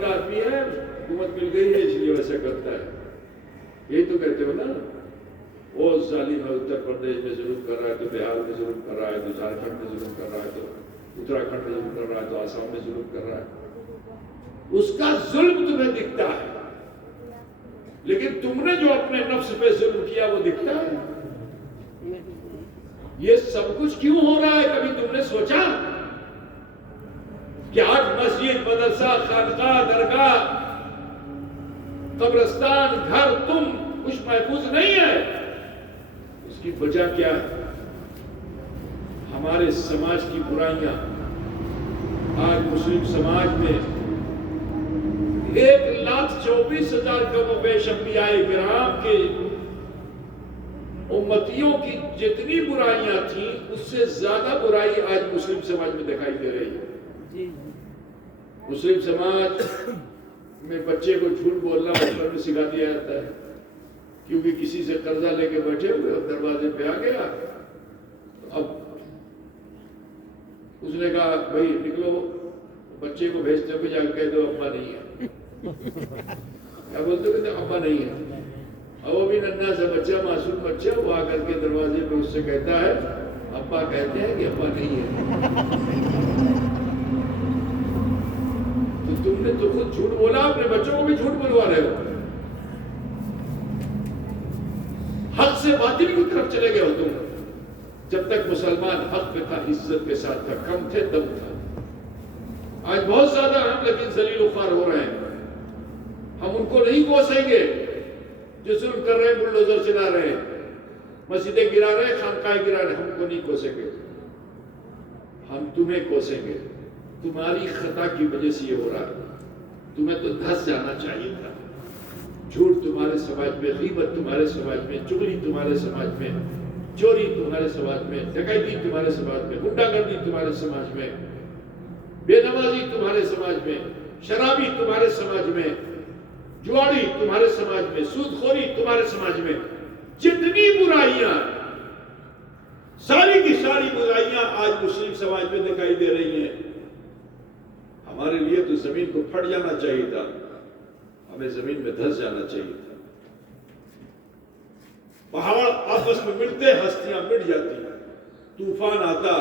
کا آدمی ہے، حکومت مل گئی ہے اس لیے ویسا کرتا ہے، یہی تو کہتے ہو نا۔ وہ ظالم ہے، اتر پردیش میں ظلم کر رہا ہے تو بہار میں ظلم کر رہا ہے، تو جھارکھنڈ میں ظلم کر رہا ہے، تو اتراکھنڈ میں ظلم کر رہا ہے، تو آسام میں ظلم کر رہا ہے۔ اس کا ظلم تمہیں دکھتا ہے، لیکن تم نے جو اپنے نفس پہ ظلم کیا وہ دکھتا ہے۔ یہ سب کچھ کیوں ہو رہا ہے؟ کبھی تم نے سوچا کہ آج مسجد، مدرسہ، خانقاہ، درگاہ، قبرستان، گھر، تم کچھ محفوظ نہیں ہے؟ اس کی وجہ کیا ہے؟ ہمارے سماج کی برائیاں۔ آج مسلم سماج میں 1,24,000 کم و بیش انبیاء کرام کے امتیوں کی جتنی برائیاں تھیں اس سے زیادہ برائی آج مسلم سماج میں دکھائی دے رہی ہے۔ مسلم سماج میں بچے کو جھوٹ بولنا بچپن میں سکھا دیا جاتا ہے، کیونکہ کسی سے قرضہ لے کے بیٹھے ہوئے اور دروازے پہ آ گیا، اب اس نے کہا بھائی نکلو، بچے کو بھیجتے ہوئے جا کے کہہ دو ابا نہیں ہے۔ کیا بولتے کہتے ابا نہیں ہے، اور وہ بھی ننھا سا بچہ، معصوم بچہ، وہ آ کر کے دروازے پہ اس سے کہتا ہے ابا کہتے ہیں کہ ابا نہیں ہے۔ تو تم نے تو خود جھوٹ بولا، اپنے بچوں کو بھی جھوٹ بلوا رہے ہو، حق سے باطل کی طرف چلے گئے ہو تم۔ جب تک مسلمان حق پہ تھا، عزت کے ساتھ تھا، کم تھے دم تھا۔ آج بہت زیادہ ہم لیکن ذلیل و خوار ہو رہے ہیں۔ ہم ان کو نہیں کوسیں گے جو ظلم کر رہے ہیں، بلڈوزر چلا رہے ہیں، مسجدیں گرا رہے ہیں، خانقاہیں گرا رہے ہیں، ہم کو نہیں کوسیں گے، ہم تمہیں کوسیں گے۔ تمہاری خطا کی وجہ سے یہ ہو رہا ہے، تمہیں تو دھس جانا چاہیے تھا۔ جھوٹ تمہارے سماج میں، غیبت تمہارے سماج میں، چغلی تمہارے سماج میں، چوری تمہارے سماج میں، ڈکیتی تمہارے سماج میں، غنڈہ گردی تمہارے سماج میں، بے نمازی تمہارے سماج میں، شرابی تمہارے سماج میں، جواری تمہارے سماج میں، سود خوری تمہارے سماج میں، جتنی برائیاں، ساری کی ساری برائیاں آج مسلم سماج میں دکھائی دے رہی ہیں۔ ہمارے لیے تو زمین کو پھٹ جانا چاہیے تھا، ہمیں زمین میں دھس جانا چاہیے تھا۔ پہاڑ آپس میں ملتے، ہستیاں مٹ جاتی، طوفان آتا،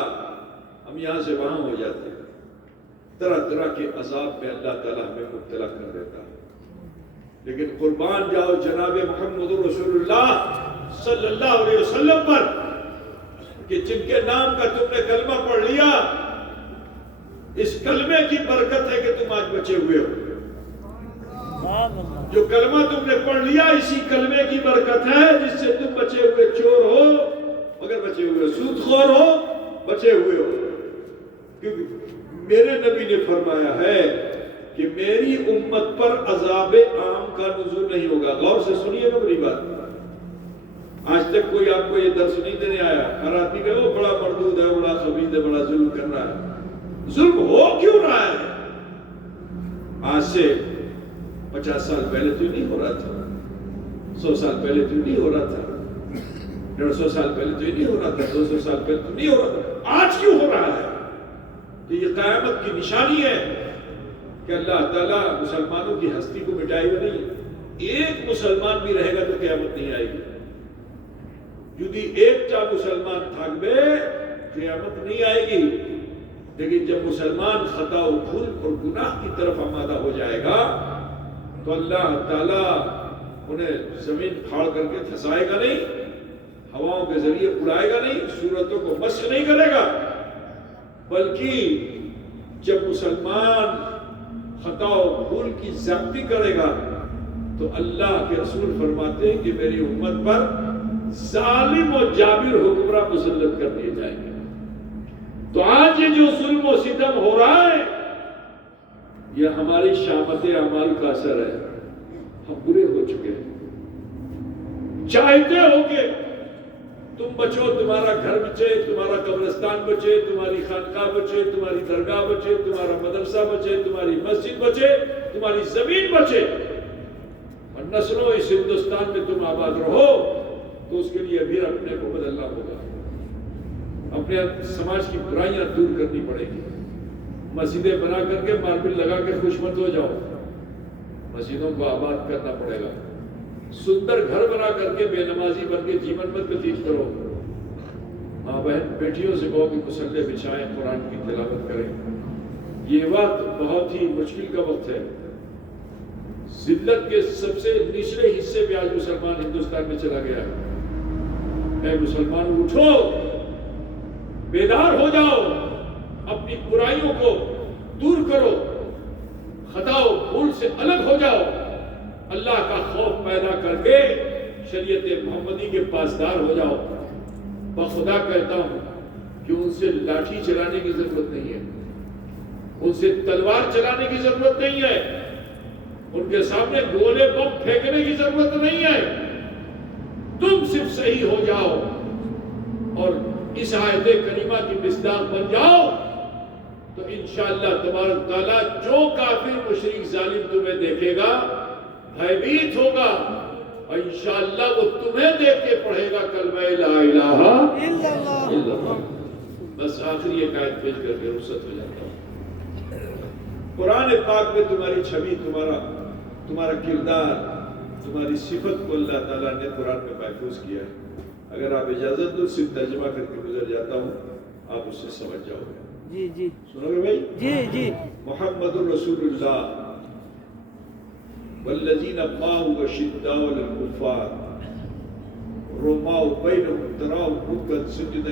ہم یہاں سے وہاں ہو جاتے، طرح طرح کے عذاب میں اللہ تعالیٰ ہمیں مبتلا کر دیتا۔ لیکن قربان جاؤ جناب محمد رسول اللہ صلی اللہ علیہ وسلم پر کہ جن کے نام کا تم نے کلمہ پڑھ لیا، اس کلمے کی برکت ہے کہ تم آج بچے ہوئے ہو۔ جو کلمہ تم نے پڑھ لیا، اسی کلمے کی برکت ہے جس سے تم بچے ہوئے، چور ہو مگر بچے ہوئے، سود خور ہو بچے ہوئے ہو۔ کیونکہ میرے نبی نے فرمایا ہے کہ میری امت پر عذاب عام کا نزول نہیں ہوگا۔ غور سے سنیے گا میری بات۔ آج تک کوئی آپ کو یہ درس نہیں دینے آیا، ہر آدمی کہ وہ بڑا مردود ہے، بڑا خبیث ہے، بڑا ظلم کر رہا ہے۔ ظلم ہو کیوں رہا ہے؟ آج سے 50 سال پہلے تو نہیں ہو رہا تھا، 100 سال پہلے تو نہیں ہو رہا تھا، 150 سال پہلے تو نہیں ہو رہا تھا، 200 سال پہلے تو نہیں ہو رہا تھا۔ آج کیوں ہو رہا ہے؟ کہ یہ قیامت کی نشانی ہے کہ اللہ تعالیٰ مسلمانوں کی ہستی کو مٹائے گا نہیں۔ ایک مسلمان بھی رہے گا تو قیامت نہیں آئے گی۔ یدی ایک مسلمان تھکبے قیامت نہیں آئے گی۔ لیکن جب مسلمان خطا و بھول اور گناہ کی طرف آمادہ ہو جائے گا تو اللہ تعالیٰ انہیں زمین پھاڑ کر کے دھسائے گا نہیں، ہواؤں کے ذریعے اڑائے گا نہیں، صورتوں کو مسخ نہیں کرے گا، بلکہ جب مسلمان خطا و بھول کی ضبطی کرے گا تو اللہ کے رسول فرماتے ہیں کہ میری امت پر ظالم و جابر حکمراں مسلط کر دیے جائیں گے۔ تو آج یہ جو ظلم و ستم ہو رہا ہے یہ ہماری شامت اعمال کا اثر ہے۔ ہم برے ہو چکے ہیں، چاہتے ہو کہ تم بچو، تمہارا گھر بچے، تمہارا قبرستان بچے، تمہاری خانقاہ بچے، تمہاری درگاہ بچے، تمہارا مدرسہ بچے، تمہاری مسجد بچے، تمہاری زمین بچے، اور نسلوں اس ہندوستان میں تم آباد رہو، تو اس کے لیے بھی اپنے کو بدلنا ہوگا، اپنے سماج کی برائیاں دور کرنی پڑے گی۔ مسجدیں بنا کر کے ماربل لگا کے خوش مت ہو جاؤ، مسجدوں کو آباد کرنا پڑے گا۔ سندر گھر بنا کر کے بے نمازی بن کے جیون مت وتیت کرو۔ ماں بہن بیٹیوں سے کہو کہ مصلے بچھائیں، قرآن کی تلاوت کریں۔ یہ وقت بہت ہی مشکل کا وقت ہے، ذلت کے سب سے نچلے حصے میں آج مسلمان ہندوستان میں چلا گیا ہے۔ اے مسلمان اٹھو، بیدار ہو جاؤ، اپنی برائیوں کو دور کرو، خطاؤ بھول سے الگ ہو جاؤ، اللہ کا خوف پیدا کر کے شریعت محمدی کے پاسدار ہو جاؤ۔ بخدا کہتا ہوں کہ ان سے لاٹھی چلانے کی ضرورت نہیں ہے، ان سے تلوار چلانے کی ضرورت نہیں ہے، ان کے سامنے گولے بم پھینکنے کی ضرورت نہیں ہے۔ تم صرف صحیح ہو جاؤ اور اس آیت کریمہ کی مصداق بن جاؤ تو انشاءاللہ تبارک تعالیٰ جو کافر مشرک ظالم تمہیں دیکھے گا بھیبیت ہوگا، اور انشاءاللہ وہ تمہیں دیکھ کے پڑھے گا کلمہ لا الہ الا اللہ۔ بس آخری ایک آیت پیش کر کے رخصت ہو جاتا ہوں۔ قرآن پاک میں تمہاری چھوی، تمہارا کردار، تمہاری صفت کو اللہ تعالیٰ نے قرآن میں محفوظ کیا ہے۔ اگر آپ اجازت دو صرف ترجمہ کر کے گزر جاتا ہوں، آپ اس سے سمجھ جاؤ گے۔ جی سنو گے بھائی؟ جی محمد رسول اللہ والذین معه اشداء علی الکفار رحماء بینہم تراہم رکعا سجدا